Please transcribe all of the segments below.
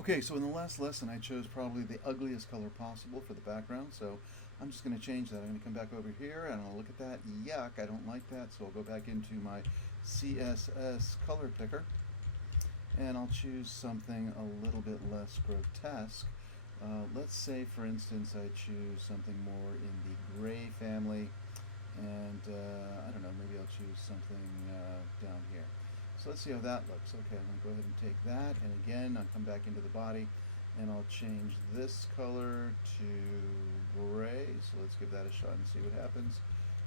Okay, so in the last lesson I chose probably the ugliest color possible for the background, so I'm just going to change that. I'm going to come back over here and I'll look at that. Yuck, I don't like that, so I'll go back into my CSS color picker and I'll choose something a little bit less grotesque. Let's say, for instance, I choose something more in the gray family, and I don't know, maybe I'll choose something down here. So let's see how that looks. Okay, I'm going to go ahead and take that, and again, I'll come back into the body, and I'll change this color to gray. So let's give that a shot and see what happens.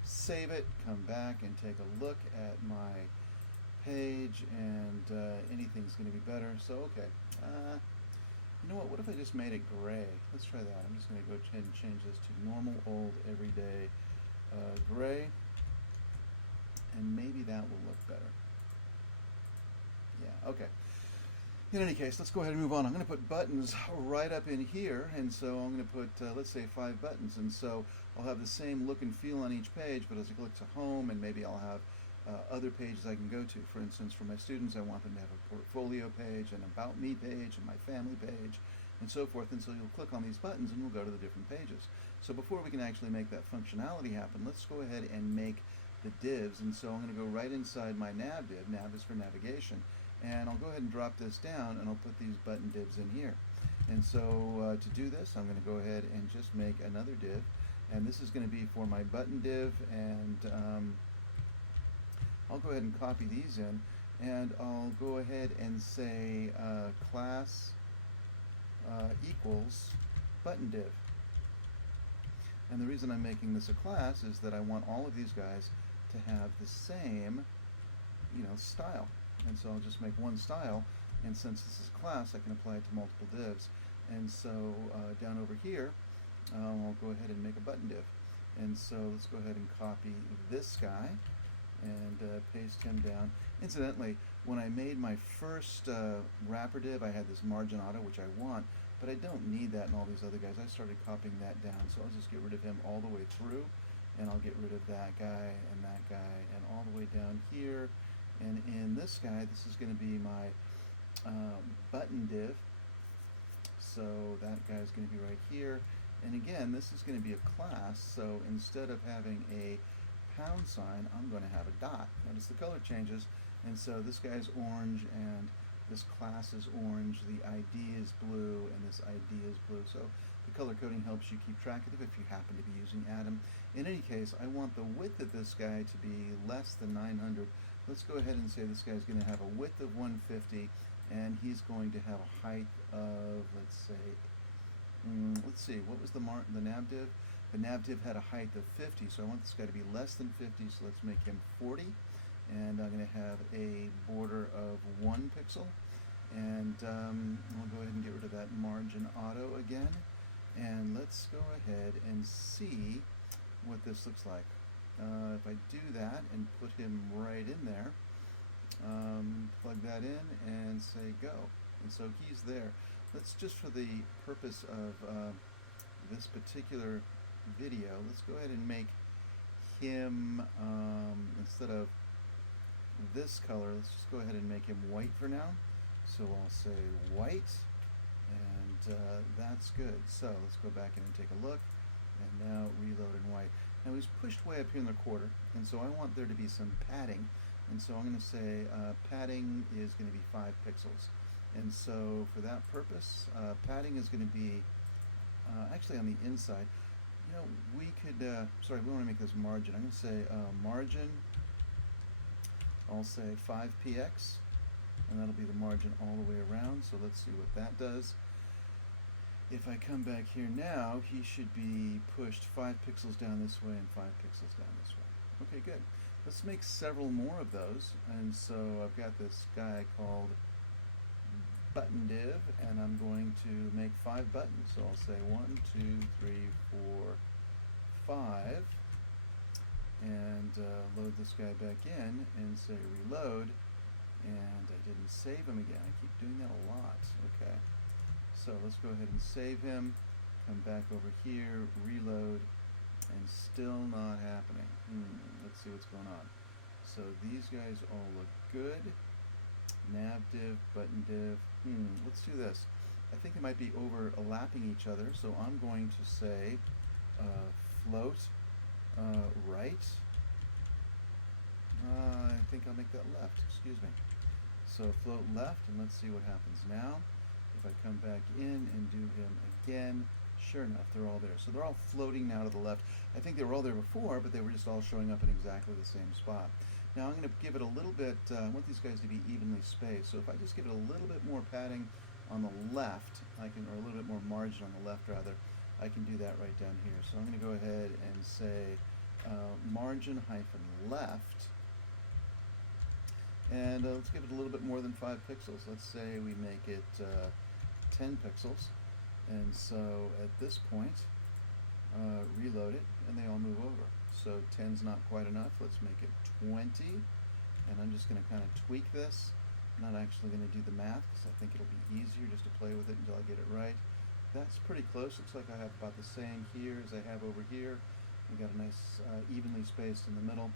Save it, come back, and take a look at my page, and anything's going to be better. So, okay. You know what if I just made it gray? Let's try that. I'm just going to go ahead and change this to normal, old, everyday gray, and maybe that will look better. Yeah, okay. In any case, let's go ahead and move on. I'm going to put buttons right up in here, and so I'm going to put, let's say, 5 buttons, and so I'll have the same look and feel on each page, but as I click to home, and maybe I'll have other pages I can go to. For instance, for my students, I want them to have a portfolio page, an about me page, and my family page, and so forth. And so you'll click on these buttons and we'll go to the different pages. So before we can actually make that functionality happen, let's go ahead and make the divs. And so I'm going to go right inside my nav div. Nav is for navigation. And I'll go ahead and drop this down and I'll put these button divs in here. And so to do this, I'm going to go ahead and just make another div. And this is going to be for my button div, and I'll go ahead and copy these in, and I'll go ahead and say class equals button div. And the reason I'm making this a class is that I want all of these guys to have the same, style. And so I'll just make one style, and since this is a class, I can apply it to multiple divs. And so down over here, I'll go ahead and make a button div. And so let's go ahead and copy this guy and paste him down. Incidentally, when I made my first wrapper div, I had this margin auto, which I want, but I don't need that in all these other guys. I started copying that down, so I'll just get rid of him all the way through, and I'll get rid of that guy, and all the way down here. And in this guy, this is going to be my button div, so that guy's going to be right here. And again, this is going to be a class, so instead of having a pound sign, I'm going to have a dot. Notice the color changes, and so this guy's orange, and this class is orange, the ID is blue, and this ID is blue. So the color coding helps you keep track of it if you happen to be using Atom. In any case, I want the width of this guy to be less than 900. Let's go ahead and say this guy's going to have a width of 150, and he's going to have a height of, let's see, what was the nav div? The nav div had a height of 50, so I want this guy to be less than 50, so let's make him 40. And I'm going to have a border of 1 pixel. And I'll go ahead and get rid of that margin auto again. And let's go ahead and see what this looks like. If I do that and put him right in there, plug that in and say go. And so he's there. Let's just, for the purpose of this particular video, let's go ahead and make him, instead of this color, let's just go ahead and make him white for now. So I'll say white, and that's good. So let's go back in and take a look, and now reload in white. Now he's pushed way up here in the quarter, and so I want there to be some padding, and so I'm going to say padding is going to be 5 pixels. And so for that purpose, padding is going to be actually on the inside. We could, sorry, we want to make this margin. I'm going to say margin, I'll say 5px, and that'll be the margin all the way around. So let's see what that does. If I come back here now, he should be pushed 5 pixels down this way and 5 pixels down this way. Okay, good. Let's make several more of those. And so I've got this guy called button div, and I'm going to make 5 buttons. So I'll say 1, 2, 3, 4, 5, and load this guy back in and say reload, and I didn't save him again. I keep doing that a lot. Okay, so let's go ahead and save him, come back over here, reload, and still not happening. Let's see what's going on. So these guys all look good. Nav div, button div. Let's do this. I think they might be overlapping each other, so I'm going to say float right. I think I'll make that left, excuse me. So float left, and let's see what happens now. If I come back in and do him again, sure enough, they're all there. So they're all floating now to the left. I think they were all there before, but they were just all showing up in exactly the same spot. Now I'm going to give it a little bit, I want these guys to be evenly spaced, so if I just give it a little bit more padding on the left, or a little bit more margin on the left rather, I can do that right down here. So I'm going to go ahead and say margin hyphen left, and let's give it a little bit more than 5 pixels. Let's say we make it 10 pixels, and so at this point, reload it, and they all move over. So 10's not quite enough, let's make it 20, and I'm just going to kind of tweak this. I'm not actually going to do the math because I think it'll be easier just to play with it until I get it right. That's pretty close. Looks like I have about the same here as I have over here. We got a nice evenly spaced in the middle,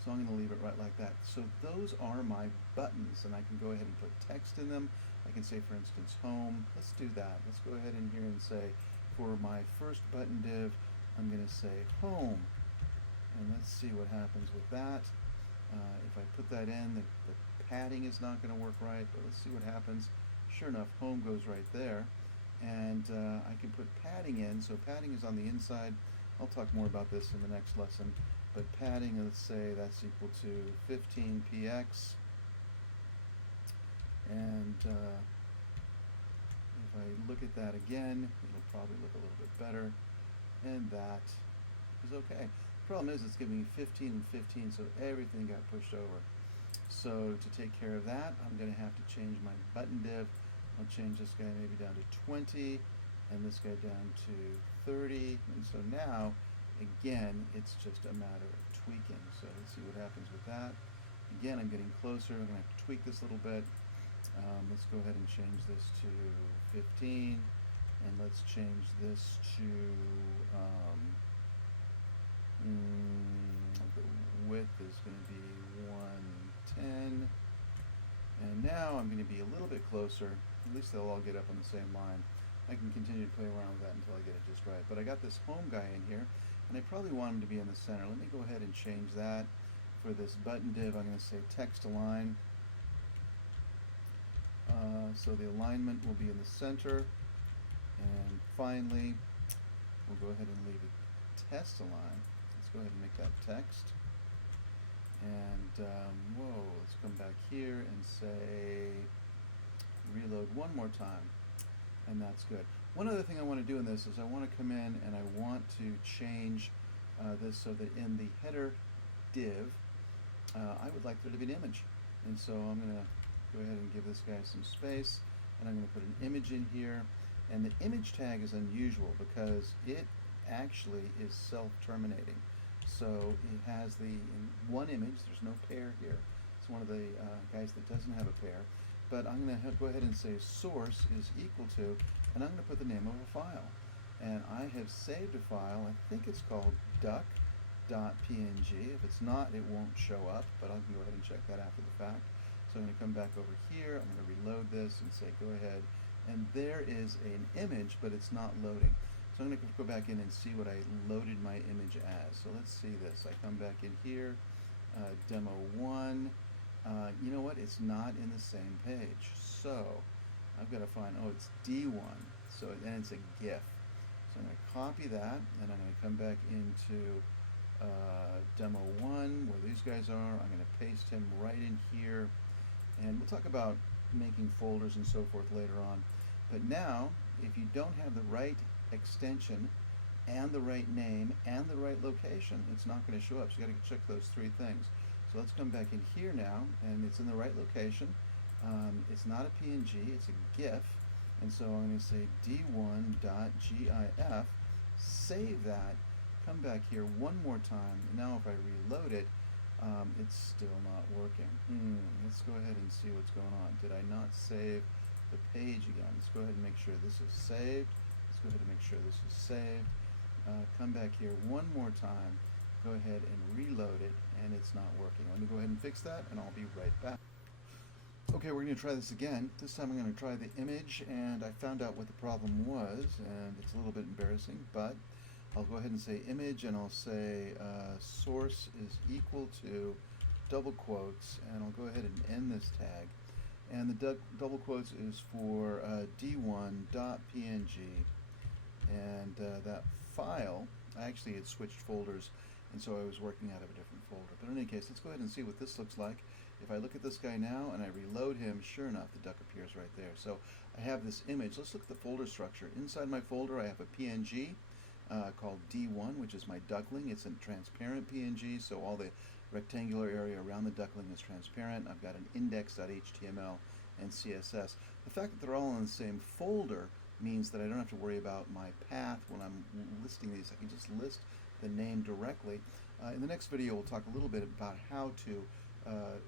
so I'm going to leave it right like that. So those are my buttons, and I can go ahead and put text in them. I can say, for instance, home. Let's do that. Let's go ahead in here and say, for my first button div, I'm going to say home. And let's see what happens with that. If I put that in, the padding is not going to work right, but let's see what happens. Sure enough, home goes right there. And I can put padding in, so padding is on the inside. I'll talk more about this in the next lesson. But padding, let's say that's equal to 15px. And if I look at that again, it'll probably look a little bit better. And that is okay. Problem is, it's giving me 15 and 15, so everything got pushed over. So to take care of that, I'm going to have to change my button div. I'll change this guy maybe down to 20, and this guy down to 30. And so now, again, it's just a matter of tweaking. So let's see what happens with that. Again, I'm getting closer. I'm going to have to tweak this a little bit. Let's go ahead and change this to 15, and let's change this to the width is going to be 110, and now I'm going to be a little bit closer. At least they'll all get up on the same line. I can continue to play around with that until I get it just right. But I got this home guy in here, and I probably want him to be in the center. Let me go ahead and change that. For this button div, I'm going to say text align. So the alignment will be in the center. And finally, we'll go ahead and leave it test align. Let's go ahead and make that text. And let's come back here and say reload one more time. And that's good. One other thing I want to do in this is I want to come in and I want to change this so that in the header div, I would like there to be an image. And so I'm going to go ahead and give this guy some space, and I'm going to put an image in here. And the image tag is unusual because it actually is self-terminating. So it has in one image, there's no pair here. It's one of the guys that doesn't have a pair. But I'm going to go ahead and say source is equal to, and I'm going to put the name of a file. And I have saved a file. I think it's called duck.png. If it's not, it won't show up, but I'll go ahead and check that after the fact. So I'm going to come back over here. I'm going to reload this and say go ahead. And there is an image, but it's not loading. So I'm going to go back in and see what I loaded my image as. So let's see this. I come back in here, demo 1. You know what? It's not in the same page. So I've got to find, it's D1. So, and it's a GIF. So I'm going to copy that, and I'm going to come back into demo 1, where these guys are. I'm going to paste him right in here. And we'll talk about making folders and so forth later on. But now, if you don't have the right extension and the right name and the right location, it's not going to show up. So you got to check those 3 things. So let's come back in here now, and it's in the right location. It's not a PNG, it's a GIF. And so I'm going to say d1.gif, save that, come back here one more time. And now if I reload it, it's still not working. Let's go ahead and see what's going on. Did I not save the page again? Let's go ahead and make sure this is saved. Let's go ahead and make sure this is saved. Come back here one more time. Go ahead and reload it, and it's not working. Let me go ahead and fix that, and I'll be right back. Okay, we're going to try this again. This time I'm going to try the image, and I found out what the problem was, and it's a little bit embarrassing, but I'll go ahead and say image, and I'll say source is equal to double quotes, and I'll go ahead and end this tag. And the double quotes is for d1.png, and that file, I actually had switched folders, and so I was working out of a different folder. But in any case, let's go ahead and see what this looks like. If I look at this guy now and I reload him, sure enough, the duck appears right there. So I have this image. Let's look at the folder structure. Inside my folder, I have a PNG called D1, which is my duckling. It's a transparent PNG, so all the rectangular area around the duckling is transparent. I've got an index.html and CSS. The fact that they're all in the same folder means that I don't have to worry about my path when I'm listing these. I can just list the name directly. In the next video, we'll talk a little bit about how to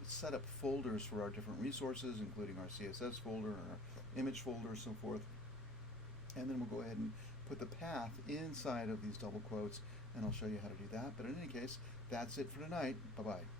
set up folders for our different resources, including our CSS folder, our image folder, and so forth. And then we'll go ahead and put the path inside of these double quotes, and I'll show you how to do that. But in any case, that's it for tonight. Bye-bye.